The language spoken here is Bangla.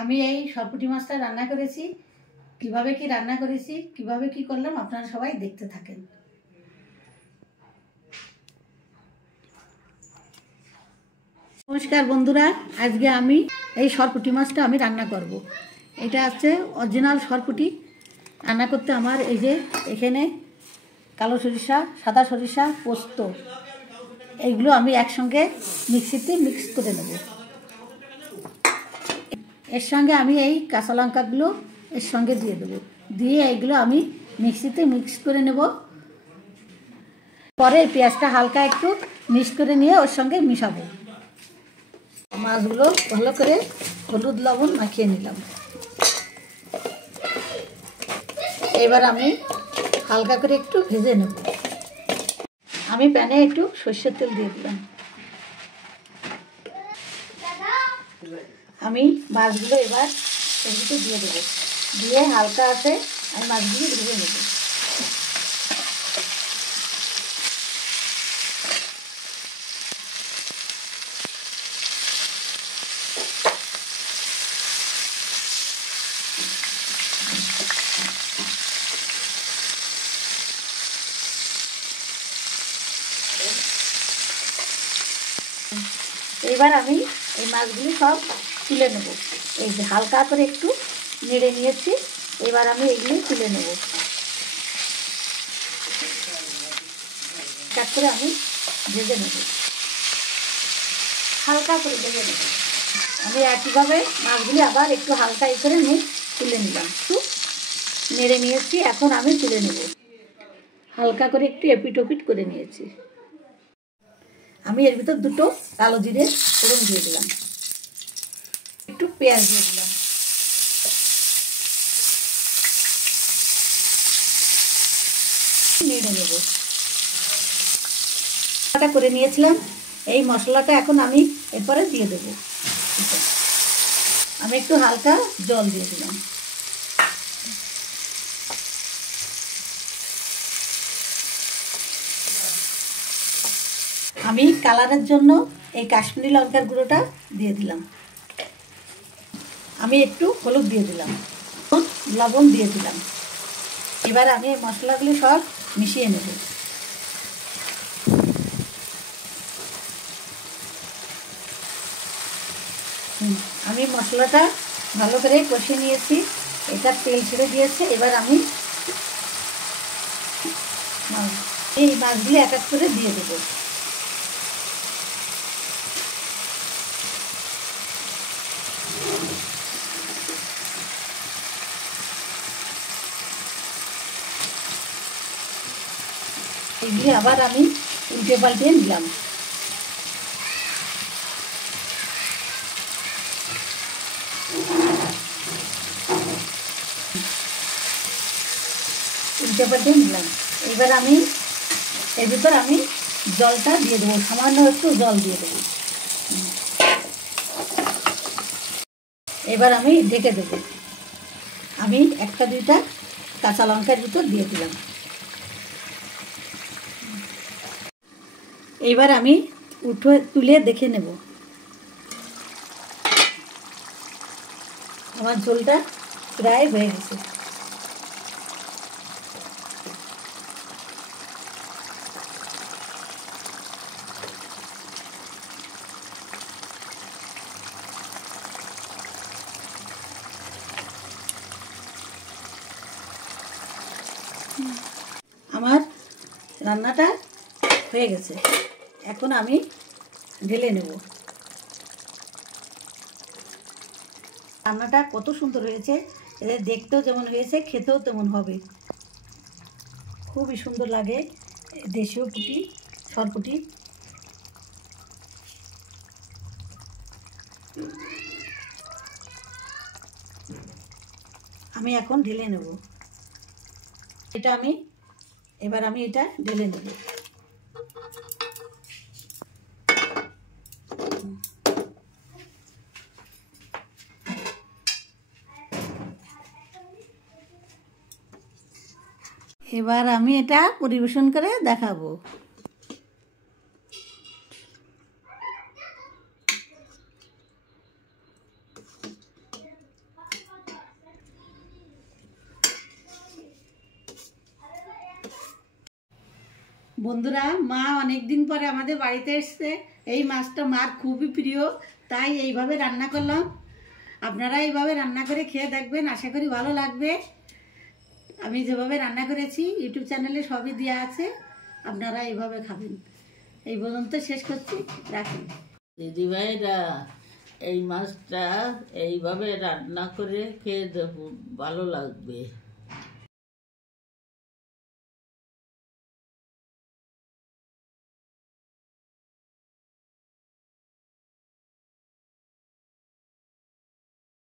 আমি এই সরপুঁটি মাছটা রান্না করেছি। কিভাবে কি রান্না করেছি, কিভাবে কি করলাম, আপনারা সবাই দেখতে থাকেন। নমস্কার বন্ধুরা, আজকে আমি এই সরপুঁটি মাছটা আমি রান্না করব। এটা হচ্ছে অরিজিনাল সরপুঁটি। রান্না করতে আমার এই যে এখানে কালো সরিষা, সাদা সরিষা, পোস্ত, এইগুলো আমি একসঙ্গে মিক্সিতে মিক্স করে নেব। এর সঙ্গে আমি এই কাঁচা লঙ্কাগুলো এর সঙ্গে দিয়ে দেবো, দিয়ে এইগুলো আমি মিক্সিতে মিক্স করে নেব। পরে পেঁয়াজটা হালকা একটু মিক্স করে নিয়ে ওর সঙ্গে মিশাবো। মাছগুলো ভালো করে হলুদ লবণ মাখিয়ে নিলাম। এবার আমি হালকা করে একটু ভেজে নেব। আমি প্যানে একটু সরষের তেল দিয়ে দিলাম। আমি মাছগুলো এবার সবজিতে দিয়ে দেবো, দিয়ে হালকা আছে আমি মাছগুলো ভেজে নেব। এবার আমি এই মাছগুলি সব তুলে নেব। এই যে হালকা করে একটু নেড়ে নিয়েছি, এবার আমি এগুলি তুলে নেব। কাট করে আমি ভেজে নেব, হালকা করে ভেজে নেব। আমি একইভাবে মাছগুলি আবার একটু হালকা করে আমি তুলে নিলাম, একটু নেড়ে নিয়েছি। এখন আমি তুলে নেব, হালকা করে একটু এপিট ওপিট করে নিয়েছি। আমি এর ভিতর দুটো কালো জিরে ফোড়ন দিয়ে দিলাম, একটু পেঁয়াজ দিয়ে দিলাম, নেড়ে নেব। মশলাটা করে নিয়েছিলাম, এই মশলাটা এখন আমি এরপরে দিয়ে দেব। আমি একটু হালকা জল দিয়ে দিলাম। আমি কালারের জন্য এই কাশ্মীরি লঙ্কার গুঁড়োটা দিয়ে দিলাম। আমি একটু হলুদ দিয়ে দিলাম, লবণ দিয়ে দিলাম। এবার আমি এই মশলাগুলি সব মিশিয়ে নেব। আমি মশলাটা ভালো করে কষিয়ে নিয়েছি, এটা তেল ছেড়ে দিয়েছে। এবার আমি এই মাছগুলি এক এক করে দিয়ে দেবো। এগুলি আবার আমি উল্টে পাল্টে নিলাম। উল্টে পাল্টে নিলাম। এবার আমি এর ভিতর আমি জলটা দিয়ে দেবো, সামান্য একটু জল দিয়ে দেবো। এবার আমি ঢেকে দেবো। আমি একটা দুইটা কাঁচা লঙ্কার ভিতর দিয়ে দিলাম। এবার আমি তুলে দেখে নেব আমার ঝোলটা প্রায় হয়ে গেছে। আমার রান্নাটা হয়ে গেছে, এখন আমি ঢেলে নেব। রান্নাটা কত সুন্দর হয়েছে, এদের দেখতেও যেমন হয়েছে খেতেও তেমন হবে। খুবই সুন্দর লাগে দেশীয় পুঁটি, সরপুঁটি। আমি এখন ঢেলে নেব এটা। এবার আমি এটা ঢেলে নেব। এবার আমি এটা পরিবেশন করে দেখাবো। বন্ধুরা, মা অনেকদিন পরে আমাদের বাড়িতে এসছে। এই মাছটা মার খুবই প্রিয়, তাই এইভাবে রান্না করলাম। আপনারা এইভাবে রান্না করে খেয়ে দেখবেন, আশা করি ভালো লাগবে। আমি যেভাবে রান্না করেছি ইউটিউব চ্যানেলে সবই দেওয়া আছে, আপনারা এইভাবে খাবেন। এই পর্যন্ত শেষ করছি, রাখুন। দিদিভাইরা এই মাছটা এইভাবে রান্না করে খেয়ে দেখুন, ভালো লাগবে।